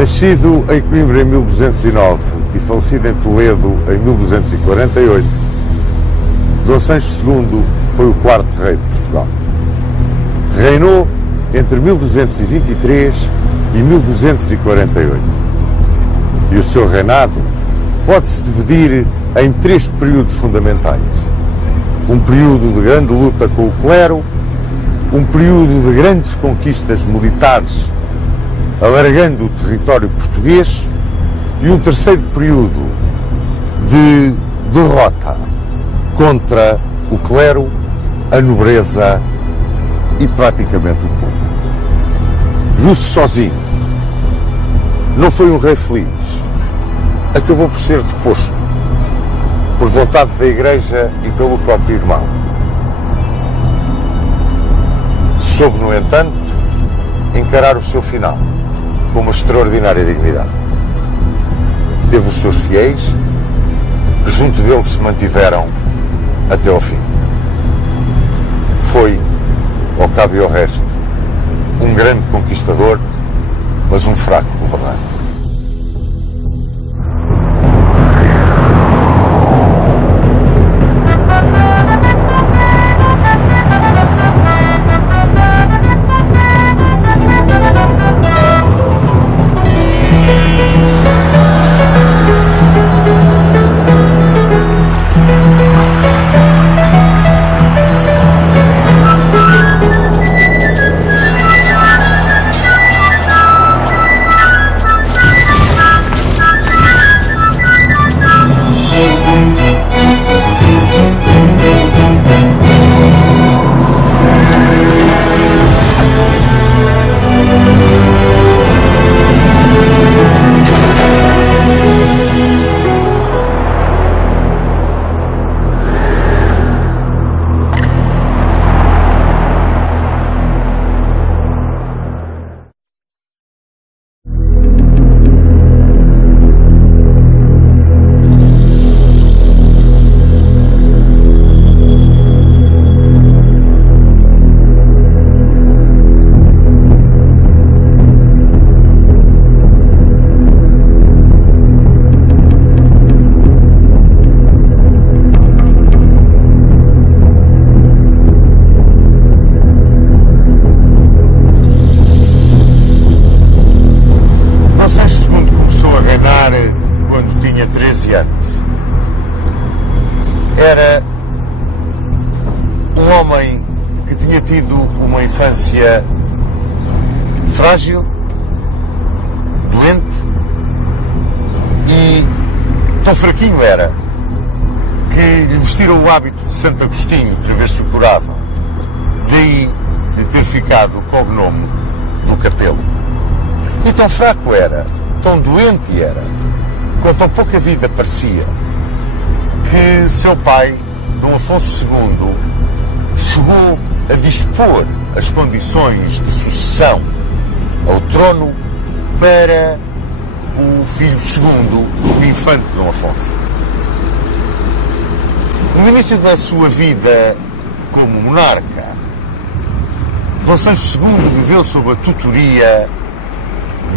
Nascido em Coimbra em 1209 e falecido em Toledo em 1248, Dom Sancho II foi o quarto rei de Portugal. Reinou entre 1223 e 1248. E o seu reinado pode-se dividir em três períodos fundamentais. Um período de grande luta com o clero, um período de grandes conquistas militares, alargando o território português, e um terceiro período de derrota contra o clero, a nobreza e praticamente o povo. Viu-se sozinho. Não foi um rei feliz. Acabou por ser deposto, por vontade da Igreja e pelo próprio irmão. Soube, no entanto, encarar o seu final com uma extraordinária dignidade. Teve os seus fiéis, que junto dele se mantiveram até ao fim. Foi, ao cabo e ao resto, um grande conquistador, mas um fraco governante. Era um homem que tinha tido uma infância frágil, doente, e tão fraquinho era que lhe vestiram o hábito de Santo Agostinho para ver se o curava. Daí de ter ficado o cognome do Capelo. E tão fraco era, tão doente era, com tão pouca vida parecia, que seu pai, Dom Afonso II, chegou a dispor as condições de sucessão ao trono para o filho segundo, o infante Dom Afonso. No início da sua vida como monarca, Dom Sancho II viveu sob a tutoria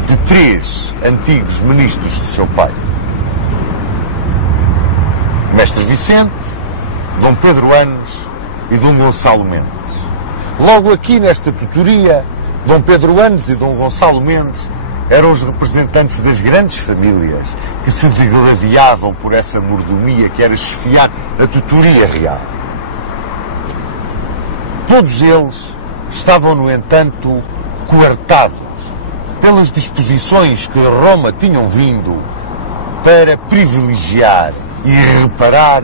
de três antigos ministros de seu pai: Mestre Vicente, Dom Pedro Anes e Dom Gonçalo Mendes. Logo aqui nesta tutoria, Dom Pedro Anes e Dom Gonçalo Mendes eram os representantes das grandes famílias que se degladiavam por essa mordomia que era chefiar a tutoria real. Todos eles estavam, no entanto, coartados pelas disposições que Roma tinham vindo para privilegiar e reparar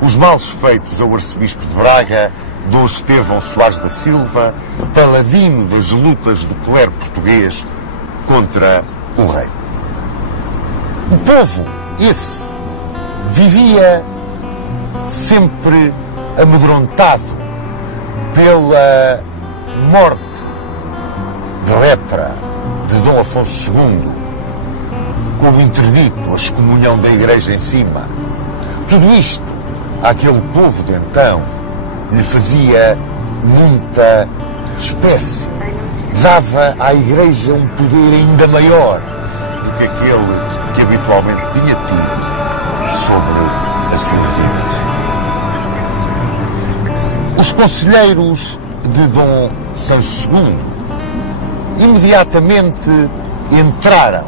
os males feitos ao arcebispo de Braga, Dom Estevão Soares da Silva, paladino das lutas do clero português contra o rei. O povo, esse, vivia sempre amedrontado pela morte de lepra de Dom Afonso II, com o interdito, a excomunhão da Igreja em cima. Tudo isto, àquele povo de então, lhe fazia muita espécie. Dava à Igreja um poder ainda maior do que aquele que habitualmente tinha tido sobre as suas vidas. Os conselheiros de Dom Sancho II imediatamente entraram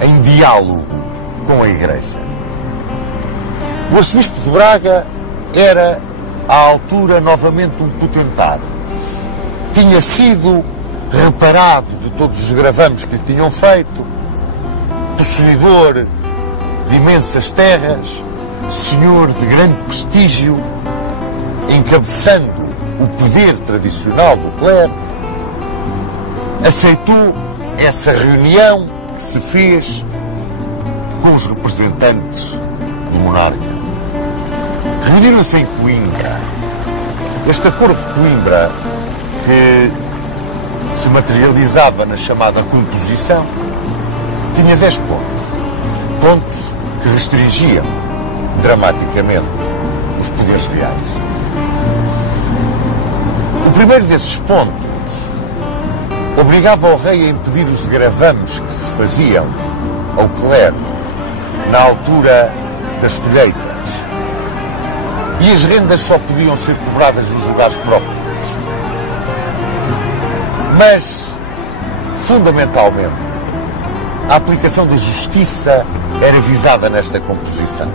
em diálogo com a Igreja. O arcebispo de Braga era, à altura, novamente um potentado. Tinha sido reparado de todos os gravames que lhe tinham feito, possuidor de imensas terras, senhor de grande prestígio, encabeçando o poder tradicional do clero, aceitou essa reunião que se fez com os representantes do monarca. Reuniram-se em Coimbra. Este acordo de Coimbra, que se materializava na chamada composição, tinha 10 pontos. Pontos que restringiam dramaticamente os poderes reais. O primeiro desses pontos obrigava o rei a impedir os gravames que se faziam ao clero na altura das colheitas. E as rendas só podiam ser cobradas nos lugares próprios. Mas, fundamentalmente, a aplicação da justiça era visada nesta composição.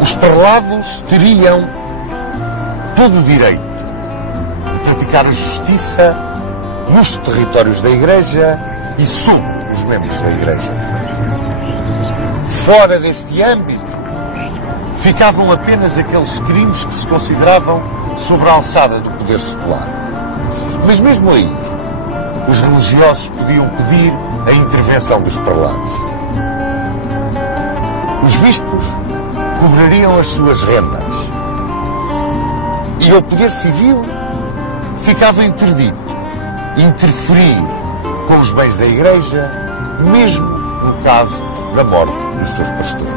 Os prelados teriam todo o direito de praticar a justiça nos territórios da Igreja e sobre os membros da Igreja. Fora deste âmbito, ficavam apenas aqueles crimes que se consideravam sobre a alçada do poder secular. Mas mesmo aí, os religiosos podiam pedir a intervenção dos prelados. Os bispos cobrariam as suas rendas. E ao poder civil ficava interdito interferir com os bens da Igreja, mesmo no caso da morte dos seus pastores.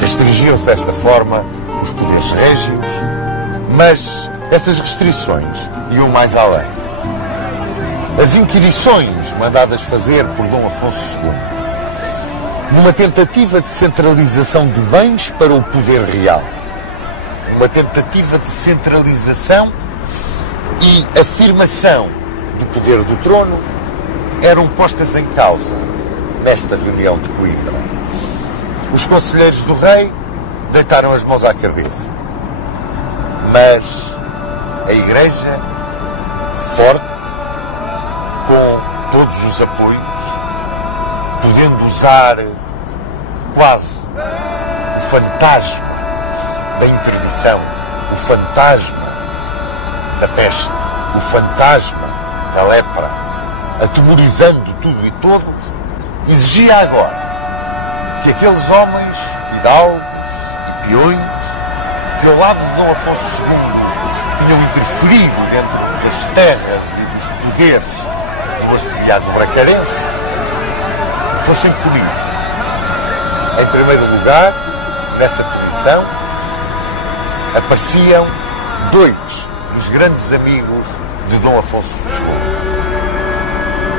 Restringiam-se desta forma os poderes régios, mas essas restrições iam mais além. As inquirições mandadas fazer por Dom Afonso II, numa tentativa de centralização de bens para o poder real, uma tentativa de centralização e afirmação do poder do trono, eram postas em causa nesta reunião de Coimbra. Os conselheiros do rei deitaram as mãos à cabeça. Mas a Igreja, forte, com todos os apoios, podendo usar quase o fantasma da interdição, o fantasma da peste, o fantasma da lepra, atemorizando tudo e todos, exigia agora que aqueles homens fidalgos e peões que ao lado de Dom Afonso II tinham interferido dentro das terras e dos poderes do arcediaco bracarense fossem punidos. Em primeiro lugar, nessa punição, apareciam dois dos grandes amigos de Dom Afonso II,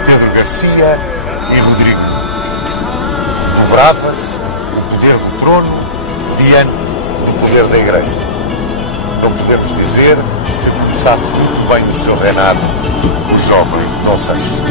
Pedro Garcia e Rodrigo. Dobrava-se o poder do trono diante do poder da Igreja. Não podemos dizer que começasse muito bem o seu reinado o jovem Dom Sancho.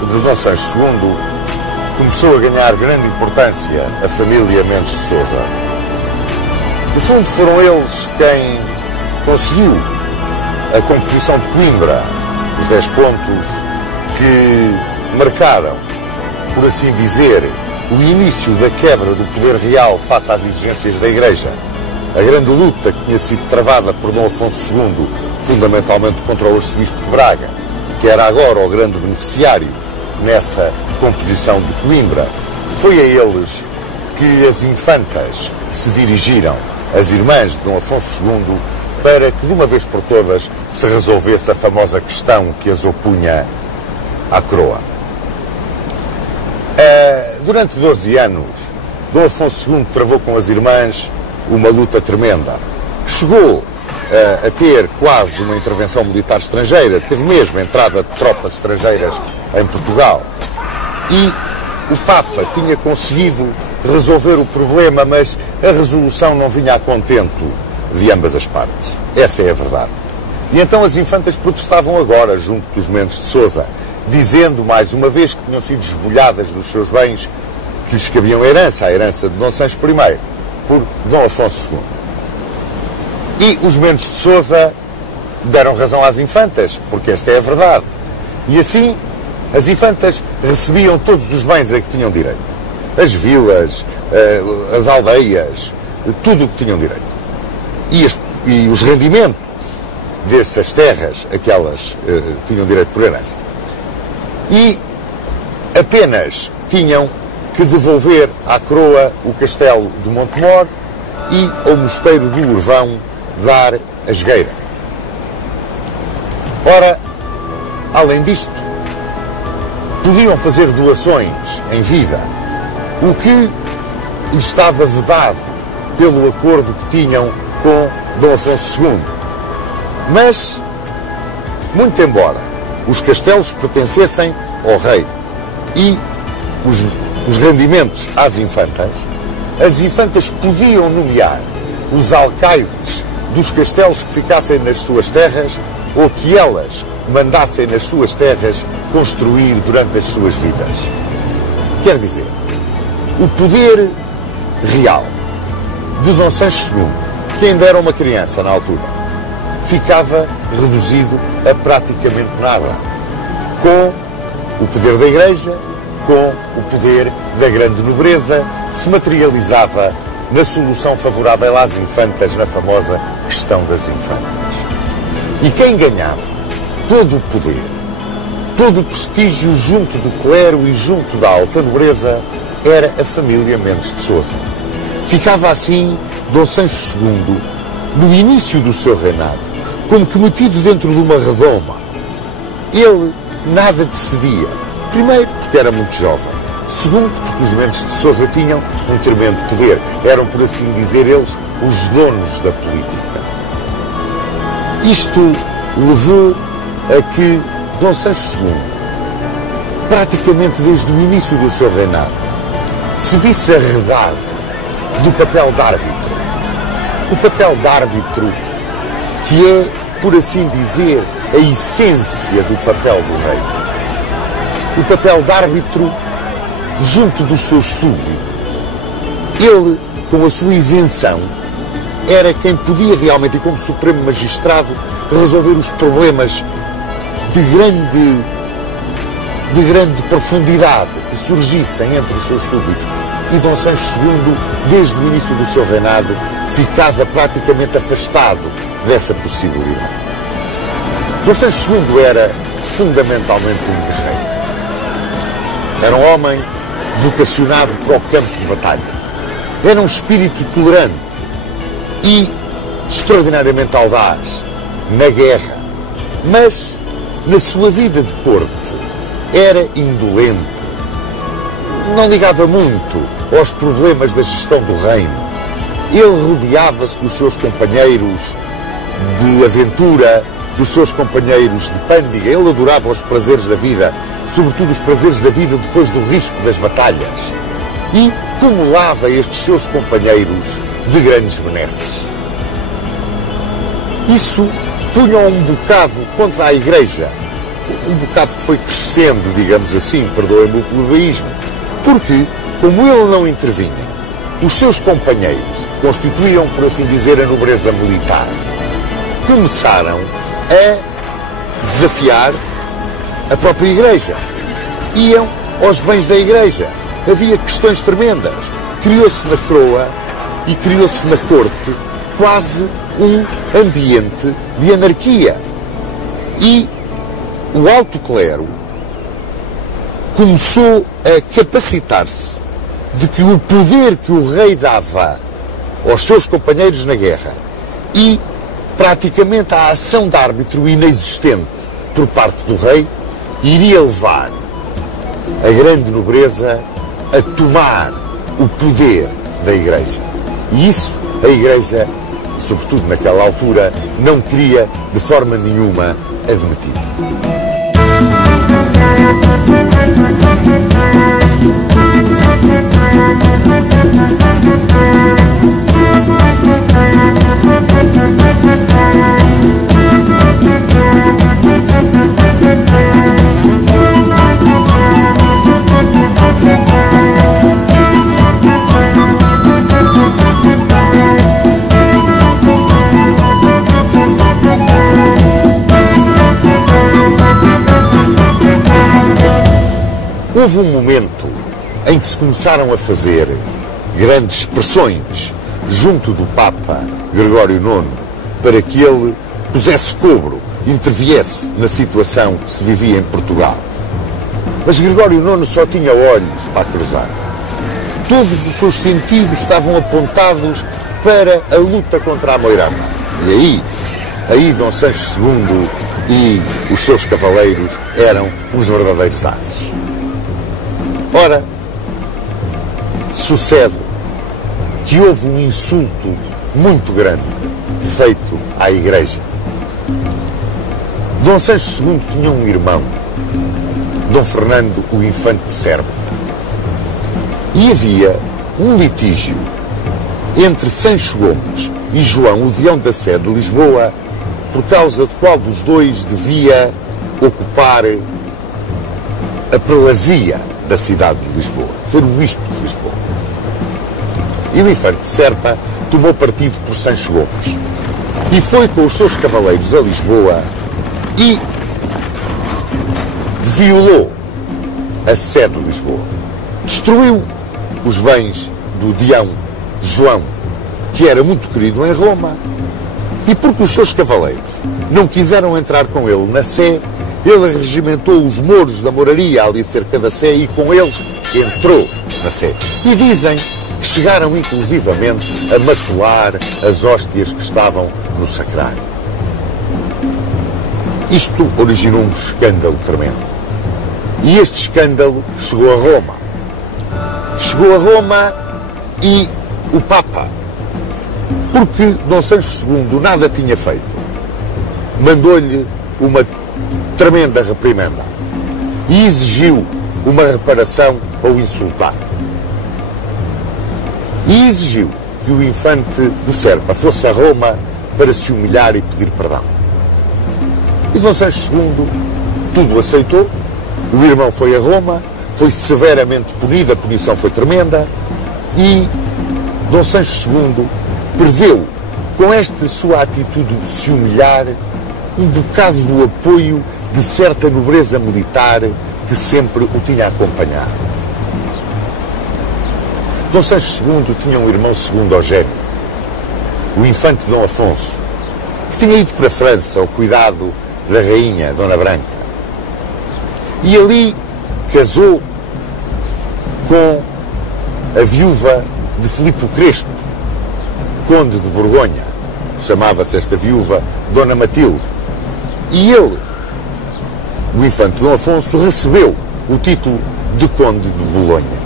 De Dom Sancho II, começou a ganhar grande importância a família Mendes de Sousa. No fundo, foram eles quem conseguiu a composição de Coimbra, os 10 pontos que marcaram, por assim dizer, o início da quebra do poder real face às exigências da Igreja, a grande luta que tinha sido travada por Dom Afonso II, fundamentalmente contra o arcebispo de Braga, que era agora o grande beneficiário nessa composição de Coimbra, foi a eles que as infantas se dirigiram, as irmãs de Dom Afonso II, para que de uma vez por todas se resolvesse a famosa questão que as opunha à coroa. Durante 12 anos, Dom Afonso II travou com as irmãs uma luta tremenda. Chegou a ter quase uma intervenção militar estrangeira, teve mesmo a entrada de tropas estrangeiras em Portugal. E o Papa tinha conseguido resolver o problema, mas a resolução não vinha a contento de ambas as partes. Essa é a verdade. E então as infantas protestavam agora junto dos Mendes de Sousa, dizendo mais uma vez que tinham sido esbulhadas dos seus bens que lhes cabiam a herança de Dom Sancho I, por Dom Afonso II. E os Mendes de Sousa deram razão às infantas, porque esta é a verdade. E assim, as infantas recebiam todos os bens a que tinham direito. As vilas, as aldeias, tudo o que tinham direito. E os rendimentos dessas terras a que elas tinham direito por herança. E apenas tinham que devolver à coroa o castelo de Montemor e ao mosteiro do Urvão dar a esgueira. Ora, além disto, podiam fazer doações em vida, o que lhes estava vedado pelo acordo que tinham com Dom Afonso II. Mas, muito embora os castelos pertencessem ao rei e os rendimentos às infantas, as infantas podiam nomear os alcaides dos castelos que ficassem nas suas terras ou que elas mandassem nas suas terras construir durante as suas vidas. Quer dizer, o poder real de Dom Sancho II, que ainda era uma criança na altura, ficava reduzido a praticamente nada, com o poder da Igreja, com o poder da grande nobreza, que se materializava na solução favorável às infantas, na famosa questão das infantas. E quem ganhava todo o poder, todo o prestígio junto do clero e junto da alta nobreza, era a família Mendes de Sousa. Ficava assim Dom Sancho II, no início do seu reinado, como que metido dentro de uma redoma. Ele nada decidia. Primeiro, porque era muito jovem. Segundo, porque os Mendes de Sousa tinham um tremendo poder. Eram, por assim dizer, eles os donos da política. Isto levou a que Dom Sancho II, praticamente desde o início do seu reinado, se visse arredado do papel de árbitro. O papel de árbitro que é, por assim dizer, a essência do papel do rei. O papel de árbitro junto dos seus súbditos. Ele, com a sua isenção, era quem podia realmente, e como Supremo Magistrado, resolver os problemas de grande profundidade que surgissem entre os seus súbditos. E Dom Sancho II, desde o início do seu reinado, ficava praticamente afastado dessa possibilidade. Dom Sancho II era fundamentalmente um guerreiro. Era um homem vocacionado para o campo de batalha. Era um espírito tolerante e extraordinariamente audaz na guerra, mas na sua vida de corte era indolente. Não ligava muito aos problemas da gestão do reino. Ele rodeava-se dos seus companheiros de aventura, dos seus companheiros de pândega. Ele adorava os prazeres da vida, sobretudo os prazeres da vida depois do risco das batalhas. E cumulava estes seus companheiros de grandes benesses. Isso punha um bocado contra a Igreja, um bocado que foi crescendo, digamos assim, perdoem-me o plebeísmo, porque, como ele não intervinha, os seus companheiros, que constituíam, por assim dizer, a nobreza militar, começaram a desafiar a própria Igreja. Iam aos bens da Igreja. havia questões tremendas. Criou-se na coroa e criou-se na corte quase um ambiente de anarquia. E o alto clero começou a capacitar-se de que o poder que o rei dava aos seus companheiros na guerra e praticamente a ação de árbitro inexistente por parte do rei iria levar a grande nobreza a tomar o poder da Igreja. E isso a Igreja, sobretudo naquela altura, não queria de forma nenhuma admitir. Houve um momento em que se começaram a fazer grandes pressões junto do Papa Gregório IX para que ele pusesse cobro, interviesse na situação que se vivia em Portugal. Mas Gregório IX só tinha olhos para cruzar. Todos os seus sentidos estavam apontados para a luta contra a Moirama. E aí Dom Sancho II e os seus cavaleiros eram uns verdadeiros ases. Ora, sucede que houve um insulto muito grande feito à Igreja. Dom Sancho II tinha um irmão, Dom Fernando, o Infante de Serpa. E havia um litígio entre Sancho Gomes e João, o Deão da Sé de Lisboa, por causa de qual dos dois devia ocupar a prelazia da cidade de Lisboa, ser o bispo de Lisboa. E o Infante de Serpa tomou partido por Sancho Gomes e foi com os seus cavaleiros a Lisboa e violou a sede de Lisboa. Destruiu os bens do Deão João, que era muito querido em Roma, e porque os seus cavaleiros não quiseram entrar com ele na Sé, ele regimentou os mouros da moraria ali cerca da Sé e com eles entrou na Sé. E dizem que chegaram inclusivamente a macular as hóstias que estavam no sacrário. Isto originou um escândalo tremendo. E este escândalo chegou a Roma. Chegou a Roma e o Papa, porque Dom Sancho II nada tinha feito, mandou-lhe uma tremenda reprimenda e exigiu uma reparação ao insultar. E exigiu que o Infante de Serpa fosse a Roma para se humilhar e pedir perdão. E Dom Sancho II tudo aceitou. O irmão foi a Roma, foi severamente punido, a punição foi tremenda, e Dom Sancho II perdeu, com esta sua atitude de se humilhar, um bocado do apoio de certa nobreza militar que sempre o tinha acompanhado. Dom Sancho II tinha um irmão segundo ao gênero, o Infante Dom Afonso, que tinha ido para a França ao cuidado da rainha Dona Branca. E ali casou com a viúva de Filipe o Crespo, conde de Borgonha. Chamava-se esta viúva Dona Matilde. E ele, o Infante Dom Afonso, recebeu o título de Conde de Bolonha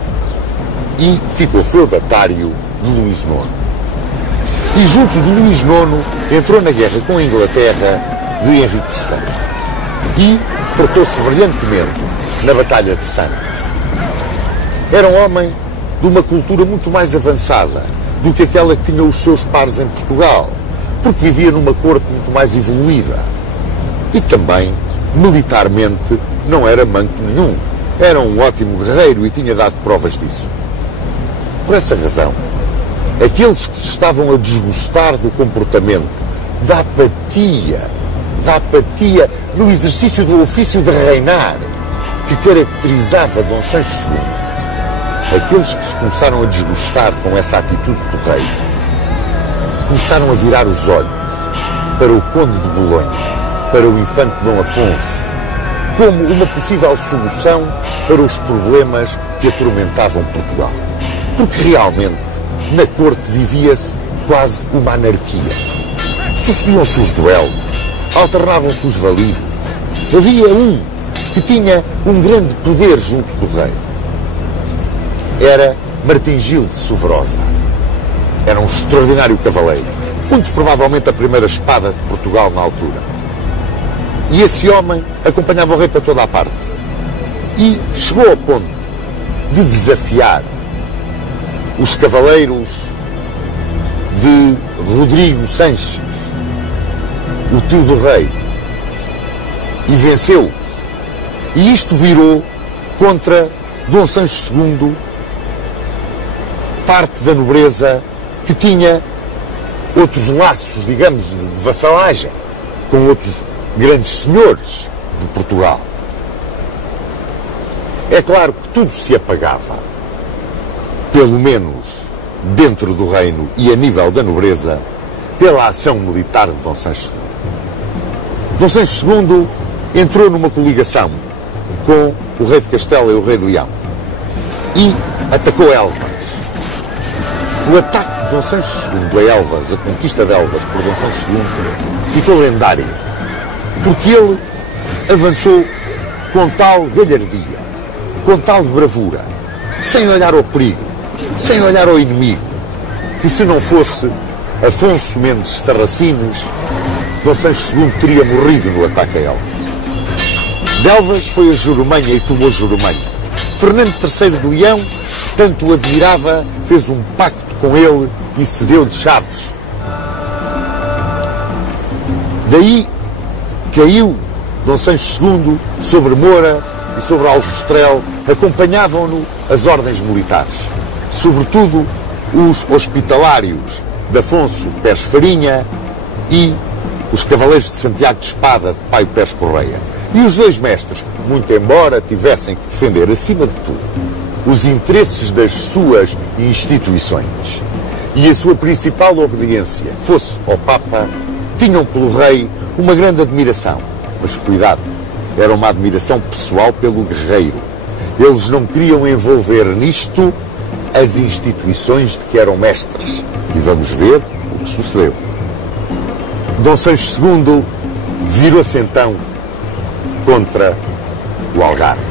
e ficou feudatário de Luís IX. E junto de Luís IX entrou na guerra com a Inglaterra de Henrique VI e portou-se brilhantemente na Batalha de Santos. Era um homem de uma cultura muito mais avançada do que aquela que tinha os seus pares em Portugal, porque vivia numa corte muito mais evoluída. E também, militarmente, não era manco nenhum. Era um ótimo guerreiro e tinha dado provas disso. Por essa razão, aqueles que se estavam a desgostar do comportamento, da apatia no exercício do ofício de reinar, que caracterizava Dom Sancho II, aqueles que se começaram a desgostar com essa atitude do rei, começaram a virar os olhos para o Conde de Bolonha, para o infante Dom Afonso, como uma possível solução para os problemas que atormentavam Portugal. Porque realmente, na corte vivia-se quase uma anarquia. Sucediam-se os duelos, alternavam-se os validos. Havia um que tinha um grande poder junto do rei. Era Martim Gil de Soverosa. Era um extraordinário cavaleiro, muito provavelmente a primeira espada de Portugal na altura. E esse homem acompanhava o rei para toda a parte. E chegou ao ponto de desafiar os cavaleiros de Rodrigo Sanches, o tio do rei, e venceu. E isto virou contra Dom Sancho II, parte da nobreza que tinha outros laços, digamos, de vassalagem com outros grandes senhores de Portugal. É claro que tudo se apagava, pelo menos dentro do reino e a nível da nobreza, pela ação militar de Dom Sancho II. Dom Sancho II entrou numa coligação com o rei de Castela e o rei de Leão e atacou Elvas. O ataque de Dom Sancho II a Elvas, a conquista de Elvas por Dom Sancho II, ficou lendário, porque ele avançou com tal galhardia, com tal bravura, sem olhar ao perigo, sem olhar ao inimigo, que se não fosse Afonso Mendes Tarracinos, Dom Sancho II teria morrido no ataque a Elvas. De Elvas foi a Jurumanha e tomou Jurumanha. Fernando III de Leão tanto o admirava, fez um pacto com ele e cedeu-lhe Chaves. Daí caiu Dom Sancho II sobre Moura e sobre Aljustrel, acompanhavam-no as ordens militares, sobretudo os hospitalários de Afonso Pérez Farinha e os cavaleiros de Santiago de Espada de Paio Pérez Correia. E os dois mestres, muito embora tivessem que defender, acima de tudo, os interesses das suas instituições e a sua principal obediência fosse ao Papa, tinham pelo rei uma grande admiração. Mas cuidado, era uma admiração pessoal pelo guerreiro. Eles não queriam envolver nisto as instituições de que eram mestres. E vamos ver o que sucedeu. Dom Sancho II virou-se então contra o Algarve.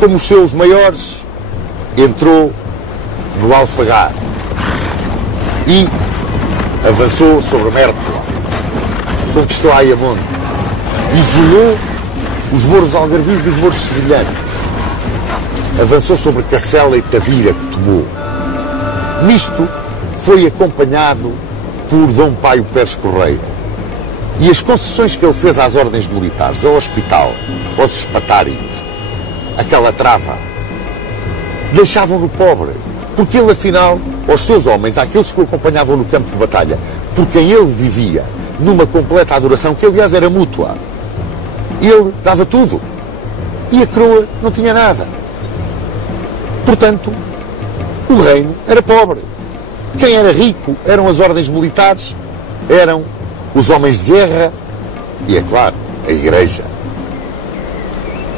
Como os seus maiores, entrou no Alfagar e avançou sobre Mértola, conquistou Ayamonte, isolou os mouros algarvios dos mouros sevilhanos, avançou sobre Cacela e Tavira, que tomou. Nisto foi acompanhado por Dom Paio Pérez Correia. E as concessões que ele fez às ordens militares, ao hospital, aos espatários, a Calatrava, deixavam-no pobre. Porque ele, afinal, aos seus homens, àqueles que o acompanhavam no campo de batalha, por quem ele vivia, numa completa adoração, que aliás era mútua, ele dava tudo. E a coroa não tinha nada. Portanto, o reino era pobre. Quem era rico eram as ordens militares, eram os homens de guerra e, é claro, a Igreja.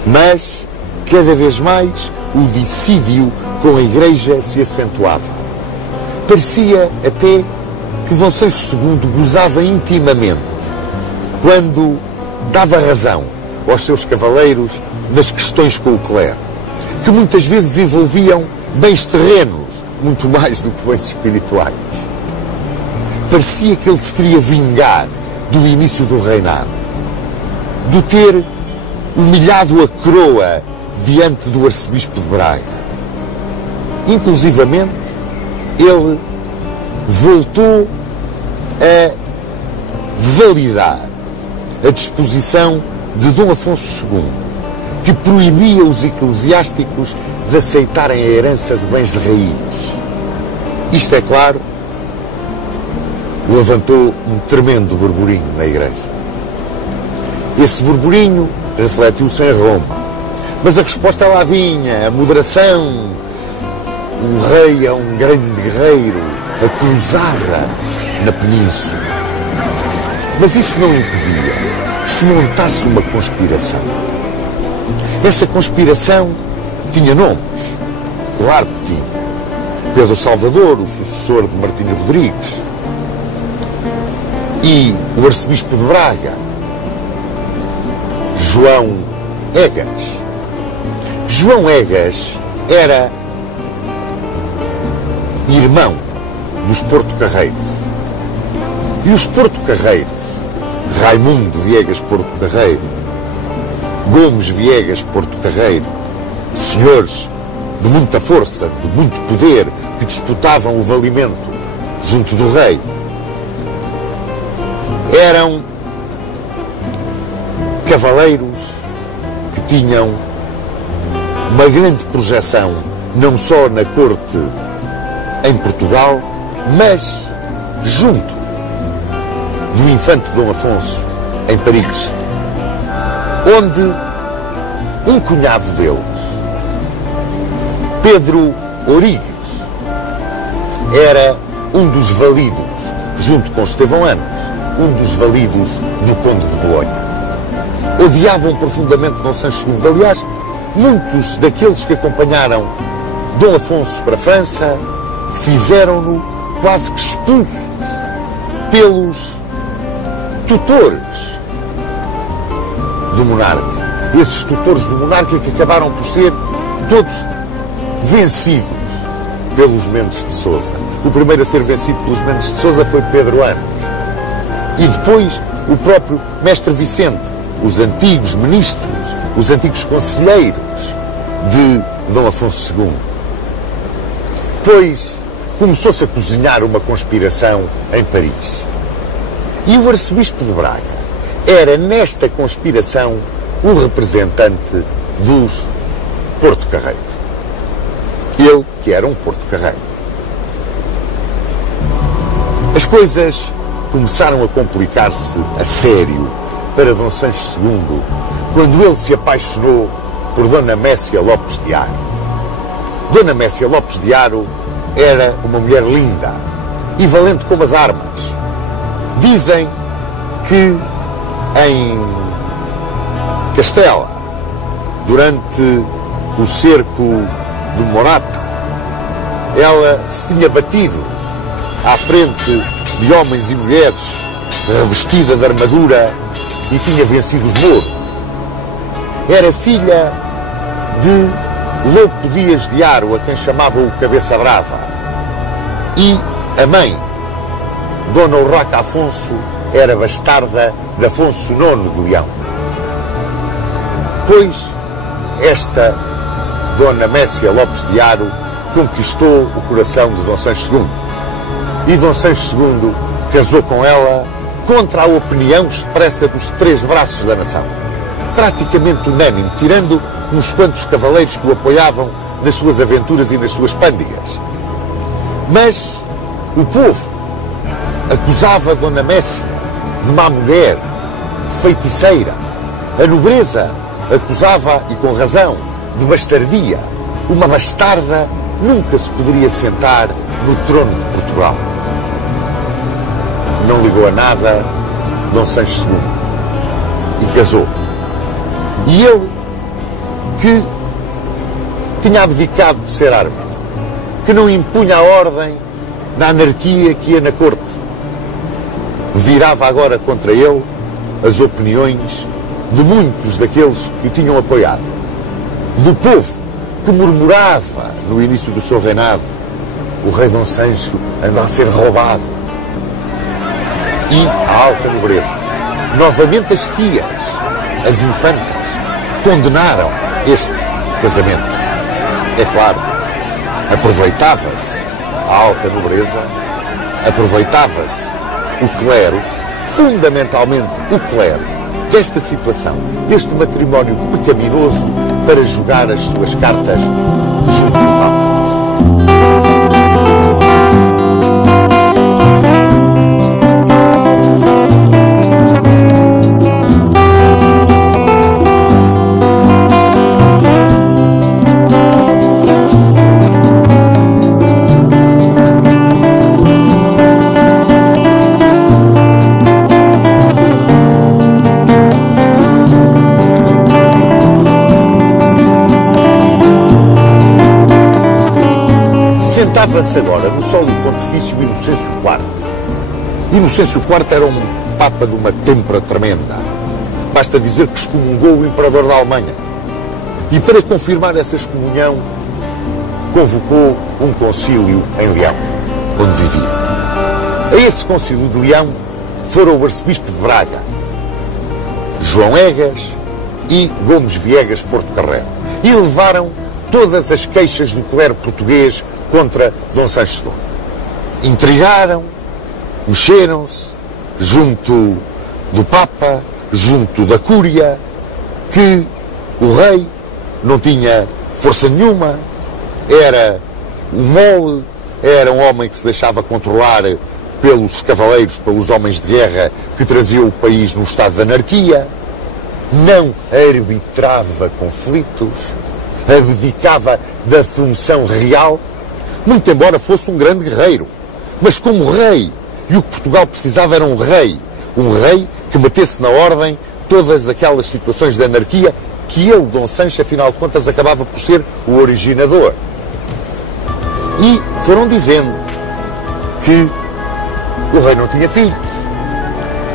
Mas, cada vez mais, o dissídio com a Igreja se acentuava. Parecia até que Dom Sancho II gozava intimamente quando dava razão aos seus cavaleiros nas questões com o clero, que muitas vezes envolviam bens terrenos, muito mais do que bens espirituais. Parecia que ele se queria vingar do início do reinado, de ter humilhado a coroa diante do arcebispo de Braga. Inclusivamente, ele voltou a validar a disposição de Dom Afonso II, que proibia os eclesiásticos de aceitarem a herança de bens de raiz. Isto, é claro, levantou um tremendo burburinho na Igreja. Esse burburinho refletiu-se em Roma. Mas a resposta lá vinha, a moderação. O rei é um grande guerreiro, a cruzada na península. Mas isso não impedia que se montasse uma conspiração. Essa conspiração tinha nomes. Claro que tinha. Pedro Salvador, o sucessor de Martinho Rodrigues, e o arcebispo de Braga, João Egas. João Egas era irmão dos Porto-Carreiros. E os Porto-Carreiros, Raimundo Viegas Porto-Carreiro, Gomes Viegas Porto-Carreiro, senhores de muita força, de muito poder, que disputavam o valimento junto do rei, eram cavaleiros que tinham uma grande projeção, não só na corte em Portugal, mas junto do infante Dom Afonso em Paris, onde um cunhado deles, Pedro Origues, era um dos validos, junto com Estevão Anos, um dos validos do Conde de Bolonha. Odiavam profundamente Dom Sancho II. Aliás, muitos daqueles que acompanharam Dom Afonso para a França fizeram-no quase que expulso pelos tutores do monarca. Esses tutores do monarca que acabaram por ser todos vencidos pelos Mendes de Sousa. O primeiro a ser vencido pelos Mendes de Sousa foi Pedro Anos. E depois o próprio Mestre Vicente, os antigos ministros, os antigos conselheiros de Dom Afonso II. Pois começou-se a cozinhar uma conspiração em Paris. E o arcebispo de Braga era, nesta conspiração, o representante dos Porto-Carreiros. Ele que era um Porto-Carreiro. As coisas começaram a complicar-se a sério para Dom Sancho II quando ele se apaixonou por Dona Mécia Lopes de Haro. Dona Mécia Lopes de Haro era uma mulher linda e valente como as armas. Dizem que em Castela, durante o cerco de Morata, ela se tinha batido à frente de homens e mulheres, revestida de armadura, e tinha vencido os mouros. Era filha de Louco Dias de Haro, a quem chamavam o Cabeça Brava. E a mãe, Dona Urraca Afonso, era bastarda de Afonso IX de Leão. Pois esta Dona Mécia Lopes de Haro conquistou o coração de Dom Sancho II. E Dom Sancho II casou com ela contra a opinião expressa dos três braços da nação. Praticamente unânime, tirando uns quantos cavaleiros que o apoiavam nas suas aventuras e nas suas pândigas. Mas o povo acusava Dona Mécia de má mulher, de feiticeira. A nobreza acusava, e com razão, de bastardia. Uma bastarda nunca se poderia sentar no trono de Portugal. Não ligou a nada Dom Sancho II e casou. E ele, que tinha abdicado de ser árbitro, que não impunha a ordem na anarquia que ia na corte, virava agora contra ele as opiniões de muitos daqueles que o tinham apoiado, do povo que murmurava no início do seu reinado: o rei Dom Sancho anda a ser roubado. E a alta nobreza, novamente as tias, as infantas, condenaram este casamento. É claro, aproveitava-se a alta nobreza, aproveitava-se o clero, fundamentalmente o clero, desta situação, deste matrimónio pecaminoso, para jogar as suas cartas junto do Papa. Estava-se agora no sólido pontifício Inocêncio IV. Inocêncio IV era um papa de uma têmpera tremenda. Basta dizer que excomungou o imperador da Alemanha. E para confirmar essa excomunhão, convocou um concílio em Leão, onde vivia. A esse concílio de Leão foram o arcebispo de Braga, João Egas e Gomes Viegas Porto Carrero. E levaram todas as queixas do clero português contra Dom Sancho II. Intrigaram, mexeram-se junto do Papa, junto da Cúria, que o rei não tinha força nenhuma, era um mole, era um homem que se deixava controlar pelos cavaleiros, pelos homens de guerra que traziam o país num estado de anarquia, não arbitrava conflitos, abdicava da função real, muito embora fosse um grande guerreiro. Mas como rei, e o que Portugal precisava era um rei que metesse na ordem todas aquelas situações de anarquia que ele, Dom Sancho, afinal de contas, acabava por ser o originador. E foram dizendo que o rei não tinha filhos,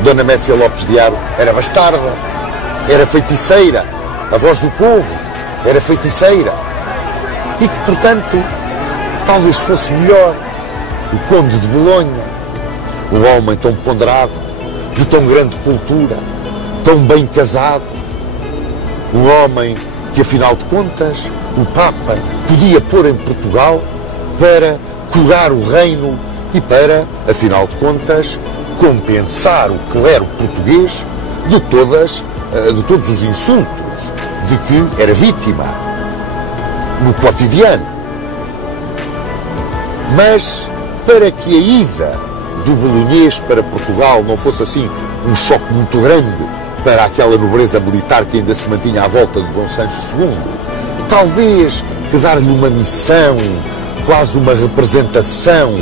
Dona Mécia Lopes de Haro era bastarda, era feiticeira, a voz do povo era feiticeira, e que, portanto, talvez fosse melhor o Conde de Bolonha, um homem tão ponderado, de tão grande cultura, tão bem casado, um homem que, afinal de contas, o Papa podia pôr em Portugal para curar o reino e para, afinal de contas, compensar o clero português de todos os insultos de que era vítima no cotidiano. Mas, para que a ida do bolonhês para Portugal não fosse assim um choque muito grande para aquela nobreza militar que ainda se mantinha à volta de Dom Sancho II, talvez que dar-lhe uma missão, quase uma representação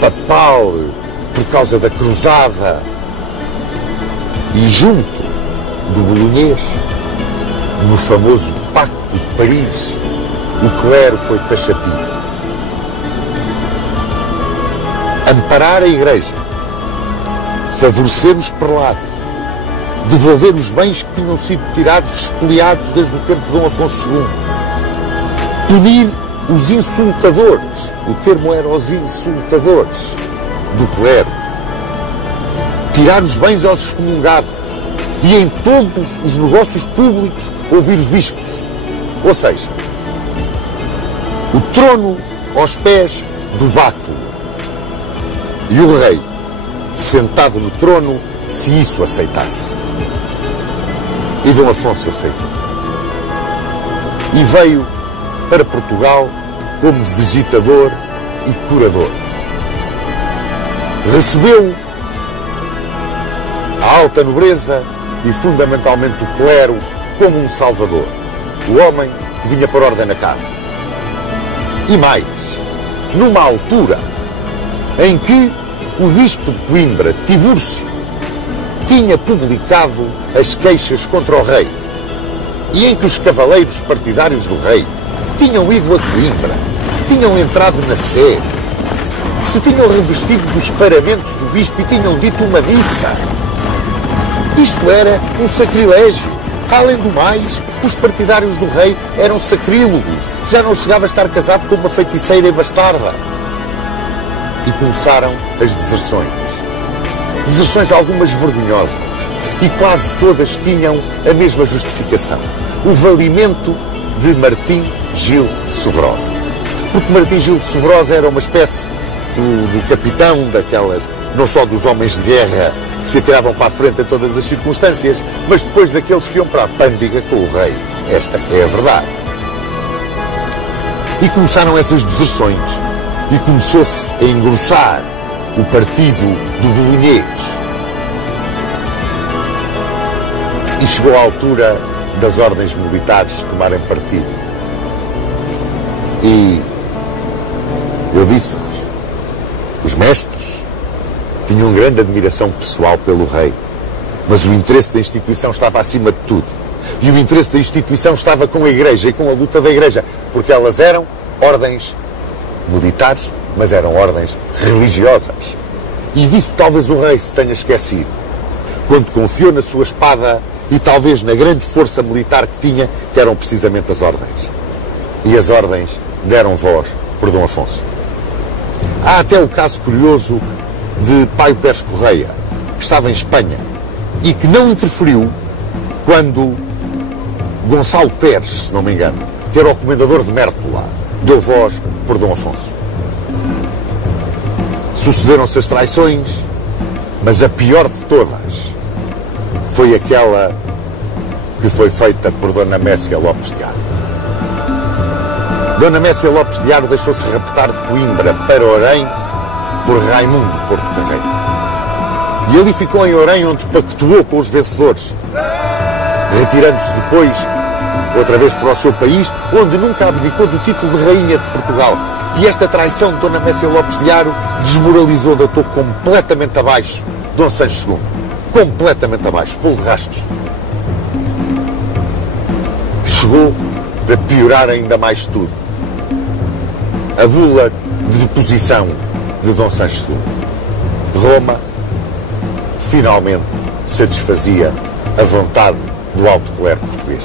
papal por causa da cruzada, e junto do bolonhês, no famoso Pacto de Paris, o clero foi taxativo. Amparar a Igreja, favorecer os prelados, devolver os bens que tinham sido tirados, expoliados desde o tempo de Dom Afonso II, punir os insultadores, o termo era os insultadores do clero, tirar os bens aos excomungados e em todos os negócios públicos ouvir os bispos. Ou seja, o trono aos pés do báculo e o rei sentado no trono, se isso aceitasse. E Dom Afonso aceitou. E veio para Portugal como visitador e curador. Recebeu a alta nobreza e fundamentalmente o clero como um salvador, o homem que vinha por ordem na casa. E mais, numa altura em que o bispo de Coimbra, Tibúrcio, tinha publicado as queixas contra o rei e em que os cavaleiros partidários do rei tinham ido a Coimbra, tinham entrado na Sé, se tinham revestido dos paramentos do bispo e tinham dito uma missa. Isto era um sacrilégio. Além do mais, os partidários do rei eram sacrílegos. Já não chegava a estar casado com uma feiticeira e bastarda. E começaram as deserções. Deserções algumas vergonhosas. E quase todas tinham a mesma justificação. O valimento de Martim Gil de Sovrosa. Porque Martim Gil de Sovrosa era uma espécie do capitão daquelas, não só dos homens de guerra que se atiravam para a frente em todas as circunstâncias, mas depois daqueles que iam para a pândiga com o rei. Esta é a verdade. E começaram essas deserções. E começou-se a engrossar o partido do bolonhês. E chegou a altura das ordens militares tomarem partido. E eu disse-vos, os mestres tinham grande admiração pessoal pelo rei, mas o interesse da instituição estava acima de tudo. E o interesse da instituição estava com a Igreja e com a luta da Igreja, porque elas eram ordens militares, mas eram ordens religiosas. E disso talvez o rei se tenha esquecido, quando confiou na sua espada e talvez na grande força militar que tinha, que eram precisamente as ordens. E as ordens deram voz por Dom Afonso. Há até o caso curioso de Paio Pérez Correia, que estava em Espanha e que não interferiu quando Gonçalo Pérez, se não me engano, que era o comendador de Mértola, deu voz por Dom Afonso. Sucederam-se as traições, mas a pior de todas foi aquela que foi feita por Dona Mécia Lopes de Aro. Dona Mécia Lopes de Aro deixou-se raptar de Coimbra para Orém por Raimundo Porto Carreiro. E ali ficou em Orém, onde pactuou com os vencedores, retirando-se depois outra vez para o seu país, onde nunca abdicou do título de Rainha de Portugal. E esta traição de Dona Mécia Lopes de Aro desmoralizou, deitou completamente abaixo Dom Sancho II. Completamente abaixo, pô de rastros. Chegou para piorar ainda mais tudo. A bula de deposição de Dom Sancho II. Roma finalmente satisfazia a vontade do alto clero português.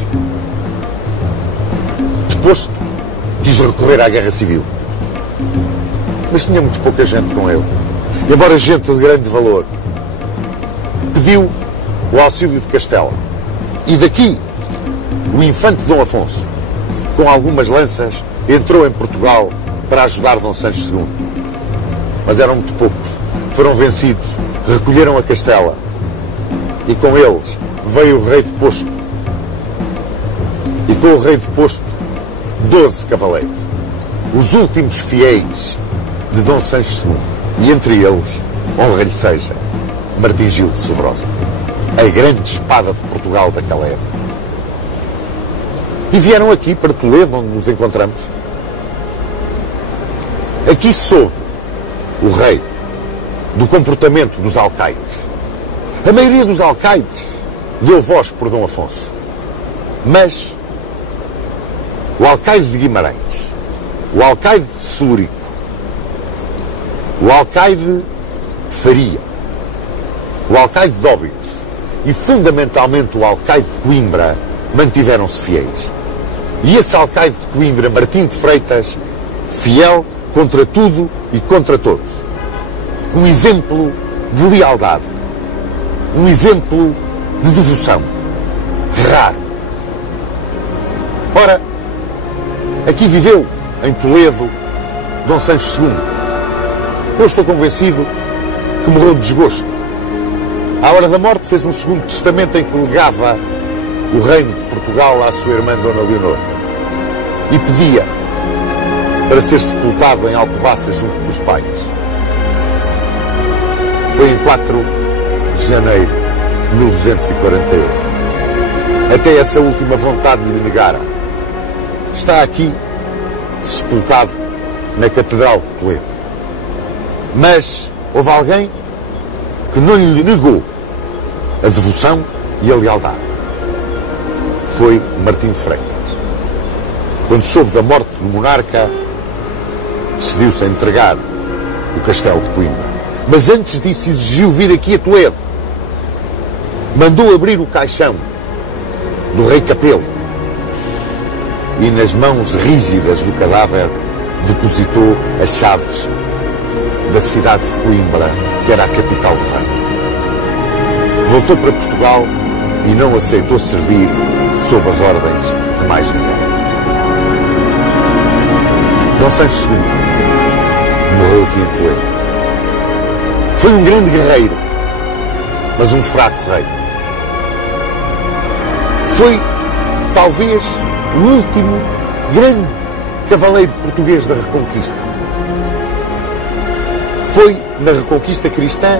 Deposto, quis recorrer à guerra civil. Mas tinha muito pouca gente com ele. E embora gente de grande valor, pediu o auxílio de Castela. E daqui, o infante Dom Afonso, com algumas lanças, entrou em Portugal para ajudar Dom Sancho II. Mas eram muito poucos. Foram vencidos, recolheram a Castela. E com eles veio o rei de posto. E com o rei de posto, 12 cavaleiros. Os últimos fiéis de Dom Sancho II. E entre eles, honra-lhe seja, Martim Gil de Sobrosa, a grande espada de Portugal daquela época. E vieram aqui para Toledo, onde nos encontramos. Aqui soube o rei do comportamento dos alcaides. A maioria dos alcaides deu voz por Dom Afonso. Mas o alcaide de Guimarães, o alcaide de Celurico, o alcaide de Faria, o alcaide de Óbidos e, fundamentalmente, o alcaide de Coimbra mantiveram-se fiéis. E esse alcaide de Coimbra, Martim de Freitas, fiel contra tudo e contra todos. Um exemplo de lealdade, um exemplo de devoção, raro. Ora, aqui viveu, em Toledo, Dom Sancho II. Eu estou convencido que morreu de desgosto. À hora da morte fez um segundo testamento em que legava o reino de Portugal à sua irmã Dona Leonor e pedia para ser sepultado em Alcobaça junto dos pais. Foi em 4 de janeiro de 1248. Até essa última vontade lhe negaram. Está aqui sepultado na Catedral de Toledo. Mas houve alguém que não lhe negou a devoção e a lealdade. Foi Martim de Freitas. Quando soube da morte do monarca, decidiu-se a entregar o castelo de Coimbra. Mas antes disso exigiu vir aqui a Toledo. Mandou abrir o caixão do rei Capelo e nas mãos rígidas do cadáver depositou as chaves da cidade de Coimbra, que era a capital do reino. Voltou para Portugal e não aceitou servir sob as ordens de mais ninguém. Dom Sancho II morreu aqui em Toledo. Foi um grande guerreiro, mas um fraco rei. Foi, talvez, o último grande cavaleiro português da Reconquista. Foi, na Reconquista cristã,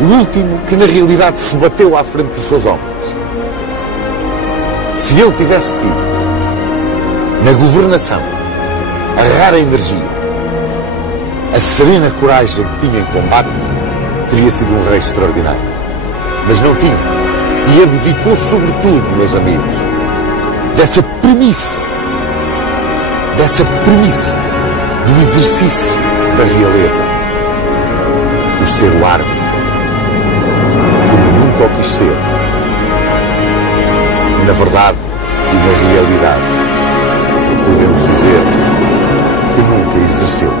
o último que, na realidade, se bateu à frente dos seus homens. Se ele tivesse tido, na governação, a rara energia, a serena coragem que tinha em combate, teria sido um rei extraordinário. Mas não tinha. E abdicou sobretudo, meus amigos, dessa premissa do exercício da realeza, o ser o árbitro, como nunca o quis ser, na verdade e na realidade, podemos dizer que nunca exerceu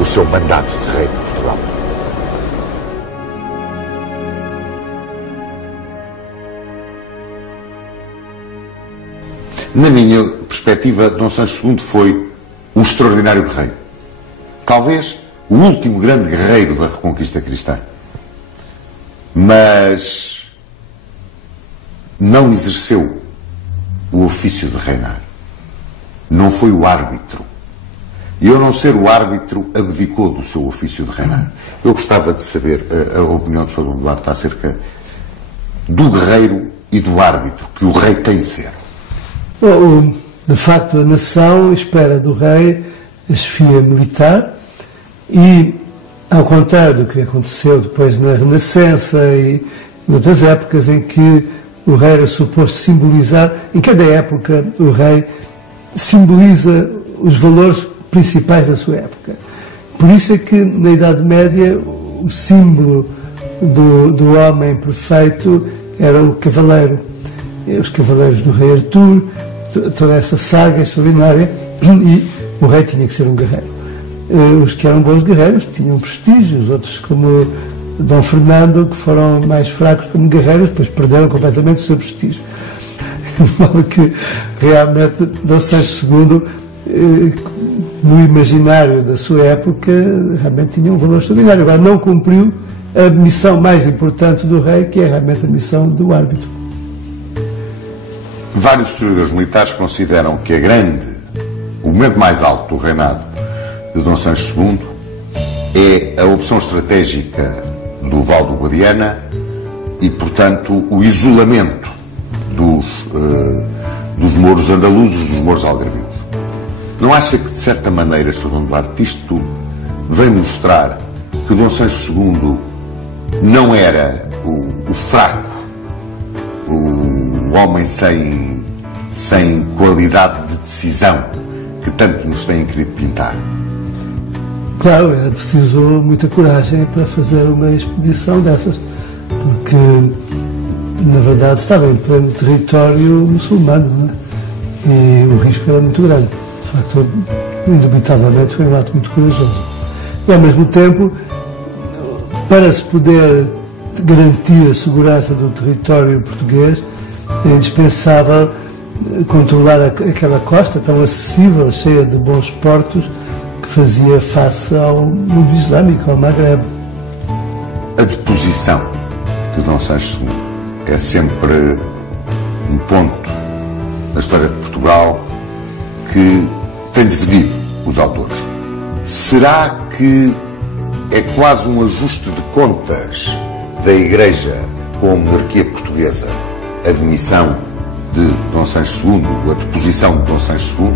o seu mandato de rei de Portugal. Na minha perspectiva, Dom Sancho II foi um extraordinário guerreiro. Talvez o último grande guerreiro da Reconquista Cristã. Mas não exerceu o ofício de reinar. Não foi o árbitro. E ao não ser o árbitro, abdicou do seu ofício de reinar. Eu gostava de saber a opinião do Sr. Dom Duarte acerca do guerreiro e do árbitro que o rei tem de ser. De facto, a nação espera do rei a chefia militar e, ao contrário do que aconteceu depois na Renascença e em outras épocas em que o rei era suposto simbolizar, em cada época o rei simboliza os valores principais da sua época. Por isso é que na Idade Média o símbolo do homem perfeito era o cavaleiro. Os cavaleiros do rei Artur, toda essa saga extraordinária, e o rei tinha que ser um guerreiro. Os que eram bons guerreiros tinham prestígio, os outros, como Dom Fernando, que foram mais fracos como guerreiros, depois perderam completamente o seu prestígio. De modo que realmente Dom Sancho II, no imaginário da sua época, realmente tinha um valor extraordinário. Agora não cumpriu a missão mais importante do rei, que é realmente a missão do árbitro. Vários historiadores militares consideram que o momento mais alto do reinado de Dom Sancho II é a opção estratégica do Val do Guadiana e, portanto, o isolamento dos mouros andaluzes, dos mouros algarvios. Não acha que, de certa maneira, Sr. Dom Duarte, isto vem mostrar que Dom Sancho II não era o fraco, o homem sem qualidade de decisão que tanto nos têm querido pintar? Claro, era preciso muita coragem para fazer uma expedição dessas, porque, na verdade, estava em pleno território muçulmano, não é? E o risco era muito grande. De facto, indubitavelmente, foi um ato muito corajoso. E, ao mesmo tempo, para se poder garantir a segurança do território português, é indispensável controlar aquela costa tão acessível, cheia de bons portos, que fazia face ao mundo islâmico, ao Magreb. A deposição de Dom Sancho II é sempre um ponto na história de Portugal que tem dividido os autores. Será que é quase um ajuste de contas da Igreja com a monarquia portuguesa a demissão de Dom Sancho II, a deposição de Dom Sancho II?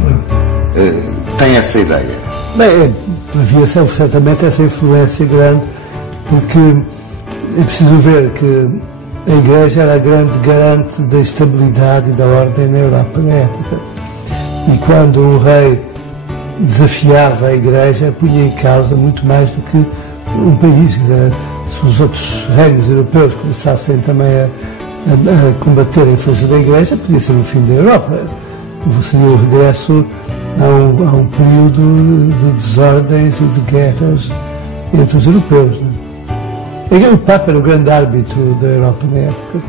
Tem essa ideia? Bem, havia certamente essa influência grande, porque é preciso ver que a Igreja era a grande garante da estabilidade e da ordem na Europa na época. E quando o rei desafiava a Igreja, punha em causa muito mais do que um país. Quer dizer, se os outros reinos europeus começassem também a combater em força da Igreja, podia ser o fim da Europa. Seria o regresso a um período de desordens e de guerras entre os europeus. Não é? O Papa era o grande árbitro da Europa na época.